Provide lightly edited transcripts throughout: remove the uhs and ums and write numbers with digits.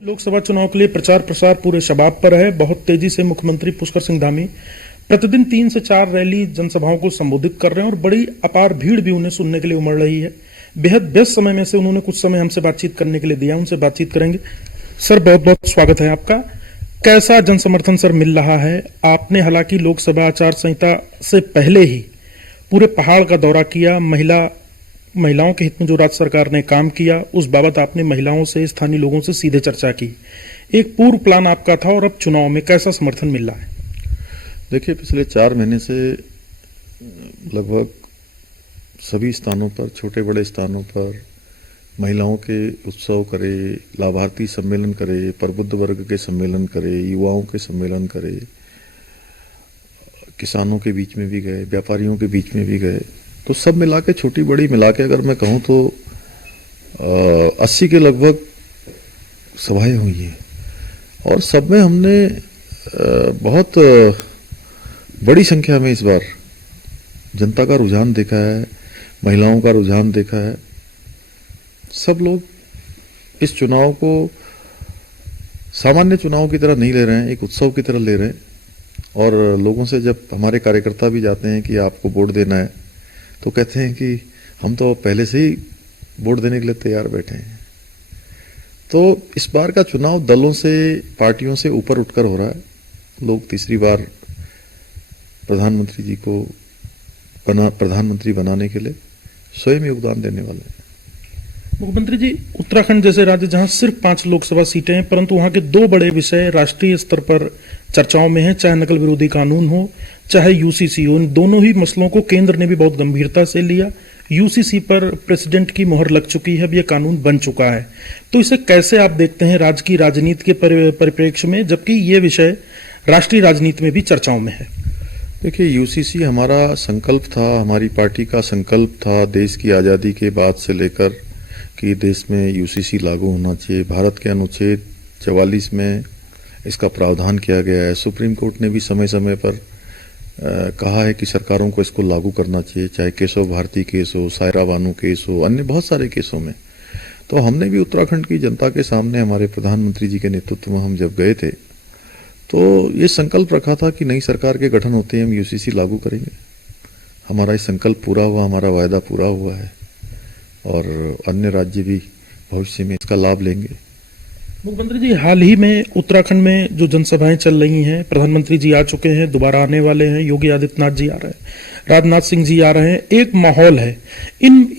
लोकसभा चुनाव के लिए प्रचार प्रसार पूरे शबाब पर है। बहुत तेजी से मुख्यमंत्री पुष्कर सिंह धामी प्रतिदिन 3 से 4 रैली जनसभाओं को संबोधित कर रहे हैं और बड़ी अपार भीड़ भी उन्हें सुनने के लिए उमड़ रही है। बेहद व्यस्त समय में से उन्होंने कुछ समय हमसे बातचीत करने के लिए दिया, उनसे बातचीत करेंगे। सर, बहुत बहुत स्वागत है आपका। कैसा जन समर्थन सर मिल रहा है? आपने हालांकि लोकसभा आचार संहिता से पहले ही पूरे पहाड़ का दौरा किया, महिलाओं के हित में जो राज्य सरकार ने काम किया उस बाबत आपने महिलाओं से, स्थानीय लोगों से सीधे चर्चा की। एक पूर्व प्लान आपका था और अब चुनाव में कैसा समर्थन मिल रहा है? देखिए, पिछले 4 महीने से लगभग सभी स्थानों पर, छोटे बड़े स्थानों पर महिलाओं के उत्सव करे, लाभार्थी सम्मेलन करे, प्रबुद्ध वर्ग के सम्मेलन करे, युवाओं के सम्मेलन करे, किसानों के बीच में भी गए, व्यापारियों के बीच में भी गए। तो सब मिला के, छोटी बड़ी मिला के अगर मैं कहूँ तो 80 के लगभग सभाएं हुई हैं और सब में हमने बहुत बड़ी संख्या में इस बार जनता का रुझान देखा है, महिलाओं का रुझान देखा है। सब लोग इस चुनाव को सामान्य चुनाव की तरह नहीं ले रहे हैं, एक उत्सव की तरह ले रहे हैं। और लोगों से जब हमारे कार्यकर्ता भी जाते हैं कि आपको वोट देना है, तो कहते हैं कि हम तो पहले से ही वोट देने के लिए तैयार बैठे हैं। तो इस बार का चुनाव दलों से, पार्टियों से ऊपर उठकर हो रहा है। लोग तीसरी बार प्रधानमंत्री जी को प्रधानमंत्री बनाने के लिए स्वयं योगदान देने वाले हैं। मुख्यमंत्री जी, उत्तराखंड जैसे राज्य जहां सिर्फ 5 लोकसभा सीटें हैं, परंतु वहां के 2 बड़े विषय राष्ट्रीय स्तर पर चर्चाओं में हैं, चाहे नकल विरोधी कानून हो, चाहे यूसीसी हो। इन दोनों ही मसलों को केंद्र ने भी बहुत गंभीरता से लिया। यूसीसी पर प्रेसिडेंट की मोहर लग चुकी है, अब यह कानून बन चुका है। तो इसे कैसे आप देखते हैं राज्य की राजनीति के परिप्रेक्ष्य में, जबकि ये विषय राष्ट्रीय राजनीति में भी चर्चाओं में है? देखिए, यूसीसी हमारा संकल्प था, हमारी पार्टी का संकल्प था देश की आज़ादी के बाद से लेकर कि देश में यूसीसी लागू होना चाहिए। भारत के अनुच्छेद 44 में इसका प्रावधान किया गया है। सुप्रीम कोर्ट ने भी समय समय पर कहा है कि सरकारों को इसको लागू करना चाहिए, चाहे केशव भारती केस हो, सायरा बानू केस हो, अन्य बहुत सारे केसों में। तो हमने भी उत्तराखंड की जनता के सामने, हमारे प्रधानमंत्री जी के नेतृत्व में हम जब गए थे, तो ये संकल्प रखा था कि नई सरकार के गठन होते ही हम यूसीसी लागू करेंगे। हमारा ये संकल्प पूरा हुआ, हमारा वायदा पूरा हुआ है और अन्य राज्य भी भविष्य में इसका लाभ लेंगे। मुख्यमंत्री जी, हाल ही में उत्तराखंड में जो जनसभाएं चल रही हैं, प्रधानमंत्री जी आ चुके हैं, दोबारा आने वाले हैं, योगी आदित्यनाथ जी आ रहे हैं, राजनाथ सिंह जी आ रहे हैं, एक माहौल है।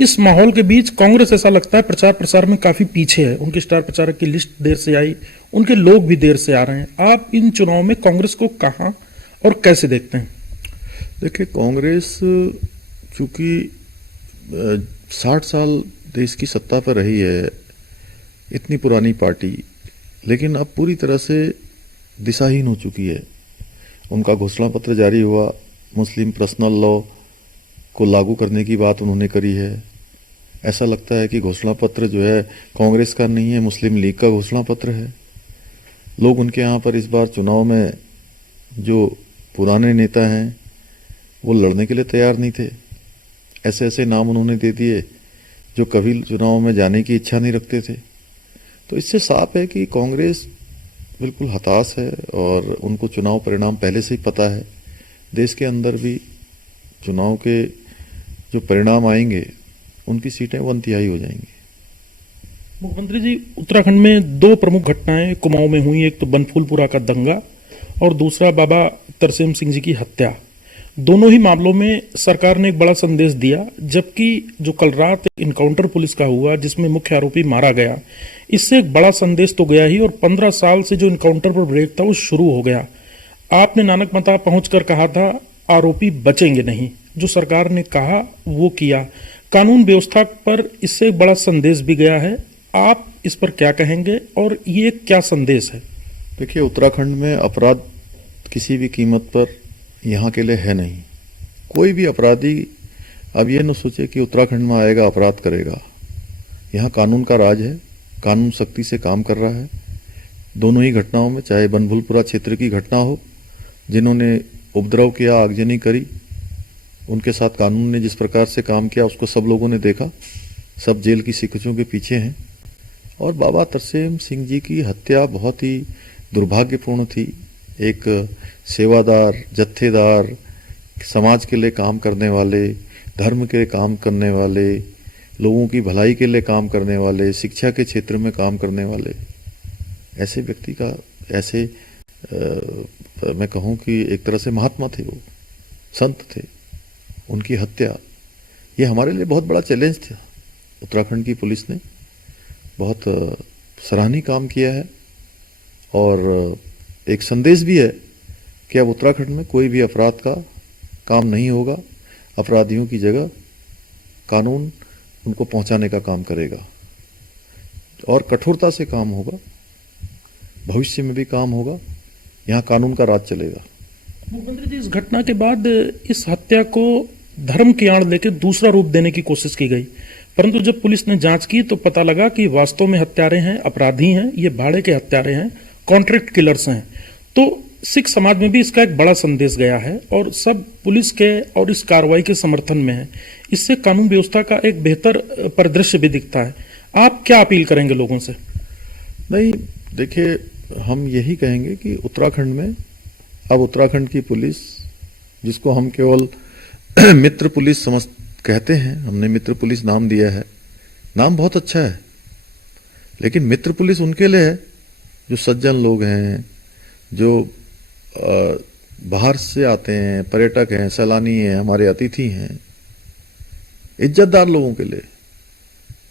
इस माहौल के बीच कांग्रेस, ऐसा लगता है, प्रचार प्रसार में काफी पीछे है। उनके स्टार प्रचारक की लिस्ट देर से आई, उनके लोग भी देर से आ रहे हैं। आप इन चुनाव में कांग्रेस को कहां और कैसे देखते हैं? देखिए, कांग्रेस चूंकि 60 साल देश की सत्ता पर रही है, इतनी पुरानी पार्टी, लेकिन अब पूरी तरह से दिशाहीन हो चुकी है। उनका घोषणा पत्र जारी हुआ, मुस्लिम पर्सनल लॉ को लागू करने की बात उन्होंने करी है। ऐसा लगता है कि घोषणा पत्र जो है कांग्रेस का नहीं है, मुस्लिम लीग का घोषणा पत्र है। लोग उनके यहाँ पर इस बार चुनाव में जो पुराने नेता हैं वो लड़ने के लिए तैयार नहीं थे। ऐसे ऐसे नाम उन्होंने दे दिए जो कभी चुनाव में जाने की इच्छा नहीं रखते थे। तो इससे साफ है कि कांग्रेस बिल्कुल हताश है और उनको चुनाव परिणाम पहले से ही पता है। देश के अंदर भी चुनाव के जो परिणाम आएंगे, उनकी सीटें 1/3 हो जाएंगी। मुख्यमंत्री जी, उत्तराखंड में 2 प्रमुख घटनाएं कुमाऊं में हुई। एक तो बनफूलपुरा का दंगा और दूसरा बाबा तरसेम सिंह जी की हत्या। दोनों ही मामलों में सरकार ने एक बड़ा संदेश दिया, जबकि जो कल रात इनकाउंटर पुलिस का हुआ जिसमें मुख्य आरोपी मारा गया, इससे एक बड़ा संदेश तो गया ही और 15 साल से जो इनकाउंटर पर ब्रेक था वो शुरू हो गया। आपने नानक मता पहुंचकर कहा था आरोपी बचेंगे नहीं। जो सरकार ने कहा वो किया। कानून व्यवस्था पर इससे एक बड़ा संदेश भी गया है। आप इस पर क्या कहेंगे और ये क्या संदेश है? देखिए, उत्तराखंड में अपराध किसी भी कीमत पर यहाँ के लिए है नहीं। कोई भी अपराधी अब ये न सोचे कि उत्तराखंड में आएगा अपराध करेगा। यहाँ कानून का राज है, कानून सख्ती से काम कर रहा है। दोनों ही घटनाओं में, चाहे बनभूलपुरा क्षेत्र की घटना हो, जिन्होंने उपद्रव किया, आगजनी करी, उनके साथ कानून ने जिस प्रकार से काम किया उसको सब लोगों ने देखा। सब जेल की सिकचों के पीछे हैं। और बाबा तरसेम सिंह जी की हत्या बहुत ही दुर्भाग्यपूर्ण थी। एक सेवादार, जत्थेदार, समाज के लिए काम करने वाले, धर्म के काम करने वाले, लोगों की भलाई के लिए काम करने वाले, शिक्षा के क्षेत्र में काम करने वाले ऐसे व्यक्ति का, ऐसे मैं कहूँ कि एक तरह से महात्मा थे, वो संत थे, उनकी हत्या, ये हमारे लिए बहुत बड़ा चैलेंज था। उत्तराखंड की पुलिस ने बहुत सराहनीय काम किया है और एक संदेश भी है कि अब उत्तराखंड में कोई भी अपराध का काम नहीं होगा। अपराधियों की जगह कानून उनको पहुंचाने का काम करेगा और कठोरता से काम होगा, भविष्य में भी काम होगा। यहाँ कानून का राज चलेगा। मुख्यमंत्री जी, इस घटना के बाद इस हत्या को धर्म की आड़ लेकर दूसरा रूप देने की कोशिश की गई, परंतु जब पुलिस ने जांच की तो पता लगा कि वास्तव में हत्यारे हैं, अपराधी हैं, ये भाड़े के हत्यारे हैं, कॉन्ट्रैक्ट किलर्स हैं। तो सिख समाज में भी इसका एक बड़ा संदेश गया है और सब पुलिस के और इस कार्रवाई के समर्थन में है। इससे कानून व्यवस्था का एक बेहतर परिदृश्य भी दिखता है। आप क्या अपील करेंगे लोगों से? नहीं, देखिए, हम यही कहेंगे कि उत्तराखंड में अब उत्तराखंड की पुलिस, जिसको हम केवल मित्र पुलिस कहते हैं, हमने मित्र पुलिस नाम दिया है, नाम बहुत अच्छा है, लेकिन मित्र पुलिस उनके लिए है जो सज्जन लोग हैं, जो बाहर से आते हैं, पर्यटक हैं, सैलानी हैं, हमारे अतिथि हैं, इज्जतदार लोगों के लिए,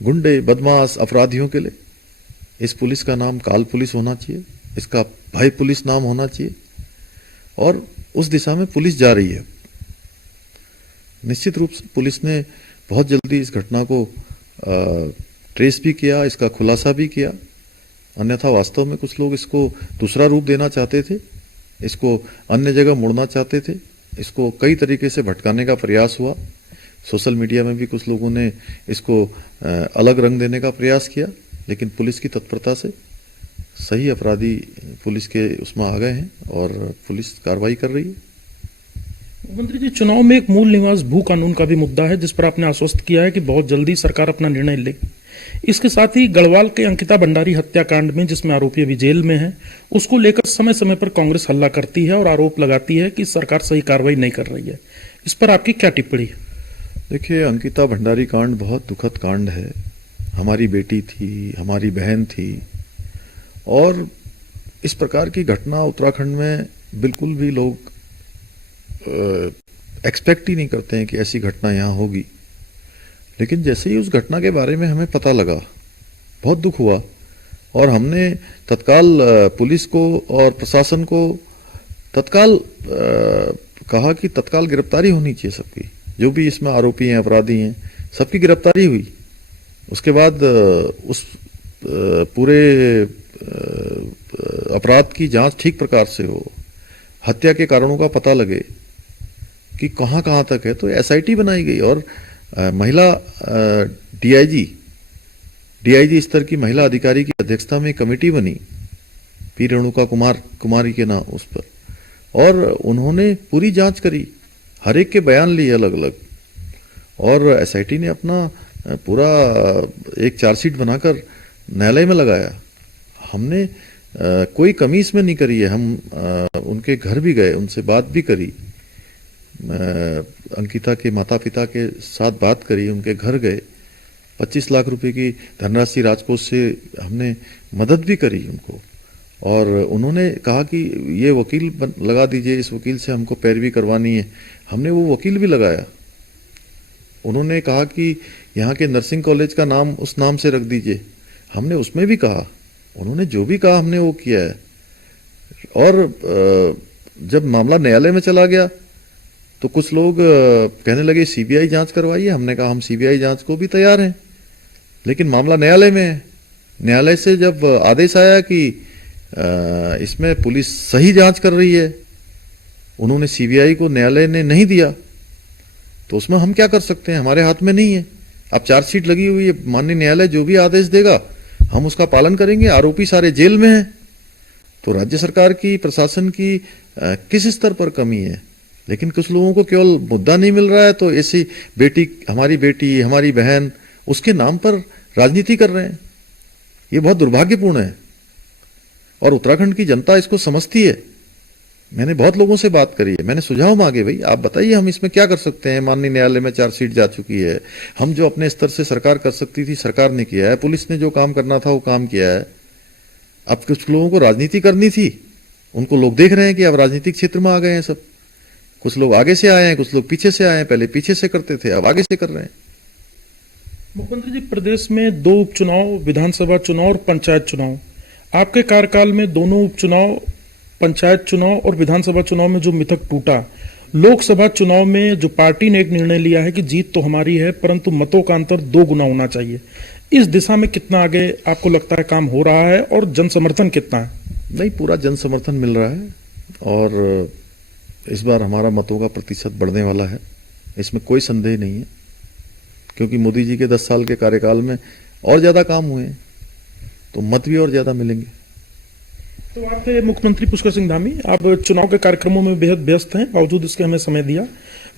गुंडे, बदमाश, अपराधियों के लिए इस पुलिस का नाम काल पुलिस होना चाहिए, इसका भाई पुलिस नाम होना चाहिए और उस दिशा में पुलिस जा रही है। निश्चित रूप से पुलिस ने बहुत जल्दी इस घटना को ट्रेस भी किया, इसका खुलासा भी किया। अन्यथा वास्तव में कुछ लोग इसको दूसरा रूप देना चाहते थे, इसको अन्य जगह मोड़ना चाहते थे, इसको कई तरीके से भटकाने का प्रयास हुआ। सोशल मीडिया में भी कुछ लोगों ने इसको अलग रंग देने का प्रयास किया, लेकिन पुलिस की तत्परता से सही अपराधी पुलिस के उसमें आ गए हैं और पुलिस कार्रवाई कर रही है। मंत्री जी, चुनाव में एक मूल निवास भू कानून का भी मुद्दा है, जिस पर आपने आश्वस्त किया है कि बहुत जल्दी सरकार अपना निर्णय लेगी। इसके साथ ही गढ़वाल के अंकिता भंडारी हत्याकांड में, जिसमें आरोपी अभी जेल में है, उसको लेकर समय समय पर कांग्रेस हल्ला करती है और आरोप लगाती है कि सरकार सही कार्रवाई नहीं कर रही है। इस पर आपकी क्या टिप्पणी है? देखिए, अंकिता भंडारी कांड बहुत दुखद कांड है। हमारी बेटी थी, हमारी बहन थी और इस प्रकार की घटना उत्तराखंड में बिल्कुल भी लोग एक्सपेक्ट ही नहीं करते हैं कि ऐसी घटना यहाँ होगी। लेकिन जैसे ही उस घटना के बारे में हमें पता लगा, बहुत दुख हुआ और हमने तत्काल पुलिस को और प्रशासन को तत्काल कहा कि तत्काल गिरफ्तारी होनी चाहिए सबकी, जो भी इसमें आरोपी हैं, अपराधी हैं, सबकी गिरफ्तारी हुई। उसके बाद उस पूरे अपराध की जांच ठीक प्रकार से हो, हत्या के कारणों का पता लगे कि कहाँ कहाँ तक है, तो एसआईटी बनाई गई और महिला डीआईजी स्तर की महिला अधिकारी की अध्यक्षता में कमेटी बनी, पी रेणुका कुमारी के नाम उस पर, और उन्होंने पूरी जांच करी, हर एक के बयान लिए अलग अलग, और एसआईटी ने अपना पूरा एक चार्जशीट बनाकर न्यायालय में लगाया। हमने कोई कमी इसमें नहीं करी है। हम उनके घर भी गए, उनसे बात भी करी, अंकिता के माता पिता के साथ बात करी, उनके घर गए, 25 लाख रुपए की धनराशि राजकोष से हमने मदद भी करी उनको, और उन्होंने कहा कि ये वकील लगा दीजिए, इस वकील से हमको पैरवी करवानी है। हमने वो वकील भी लगाया। उन्होंने कहा कि यहाँ के नर्सिंग कॉलेज का नाम उस नाम से रख दीजिए, हमने उसमें भी कहा। उन्होंने जो भी कहा हमने वो किया है। और जब मामला न्यायालय में चला गया तो कुछ लोग कहने लगे सीबीआई जांच करवाइए। हमने कहा हम सीबीआई जांच को भी तैयार हैं, लेकिन मामला न्यायालय में है। न्यायालय से जब आदेश आया कि इसमें पुलिस सही जांच कर रही है, उन्होंने सीबीआई को न्यायालय ने नहीं दिया, तो उसमें हम क्या कर सकते हैं, हमारे हाथ में नहीं है। अब चार्जशीट लगी हुई है, माननीय न्यायालय जो भी आदेश देगा हम उसका पालन करेंगे। आरोपी सारे जेल में हैं, तो राज्य सरकार की, प्रशासन की किस स्तर पर कमी है। लेकिन कुछ लोगों को केवल मुद्दा नहीं मिल रहा है, तो ऐसी बेटी, हमारी बहन, उसके नाम पर राजनीति कर रहे हैं। ये बहुत दुर्भाग्यपूर्ण है और उत्तराखंड की जनता इसको समझती है। मैंने बहुत लोगों से बात करी है, मैंने सुझाव मांगे, भाई आप बताइए हम इसमें क्या कर सकते हैं। माननीय न्यायालय में चार्जशीट जा चुकी है, हम जो अपने स्तर से सरकार कर सकती थी सरकार ने किया है, पुलिस ने जो काम करना था वो काम किया है। अब कुछ लोगों को राजनीति करनी थी, उनको लोग देख रहे हैं कि अब राजनीतिक क्षेत्र में आ गए हैं सब। कुछ लोग आगे से आए हैं, कुछ लोग पीछे से आए हैं, पहले पीछे से करते थे अब आगे से कर रहे हैं। मुख्यमंत्री जी, प्रदेश में 2 उपचुनाव, विधानसभा चुनाव और पंचायत चुनाव, आपके कार्यकाल में दोनों उपचुनाव, पंचायत चुनाव और विधानसभा चुनाव में जो मिथक टूटा, लोकसभा चुनाव में जो पार्टी ने एक निर्णय लिया है कि जीत तो हमारी है परंतु मतों का अंतर 2 गुना होना चाहिए, इस दिशा में कितना आगे आपको लगता है काम हो रहा है और जन समर्थन कितना है? नहीं, पूरा जन समर्थन मिल रहा है और इस बार हमारा मतों का प्रतिशत बढ़ने वाला है, इसमें कोई संदेह नहीं है, क्योंकि मोदी जी के 10 साल के कार्यकाल में और ज्यादा काम हुए हैं तो मत भी और ज्यादा मिलेंगे। तो आप थे मुख्यमंत्री पुष्कर सिंह धामी, आप चुनाव के कार्यक्रमों में बेहद व्यस्त हैं, बावजूद इसके हमें समय दिया।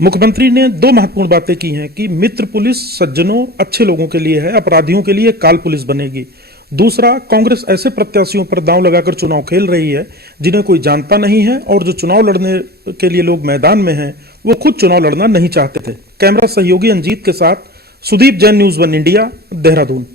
मुख्यमंत्री ने 2 महत्वपूर्ण बातें की हैं कि मित्र पुलिस सज्जनों अच्छे लोगों के लिए है, अपराधियों के लिए काल पुलिस बनेगी। दूसरा, कांग्रेस ऐसे प्रत्याशियों पर दांव लगाकर चुनाव खेल रही है जिन्हें कोई जानता नहीं है और जो चुनाव लड़ने के लिए लोग मैदान में हैं वो खुद चुनाव लड़ना नहीं चाहते थे। कैमरा सहयोगी अंजीत के साथ सुदीप जैन, न्यूज़ 1 इंडिया, देहरादून।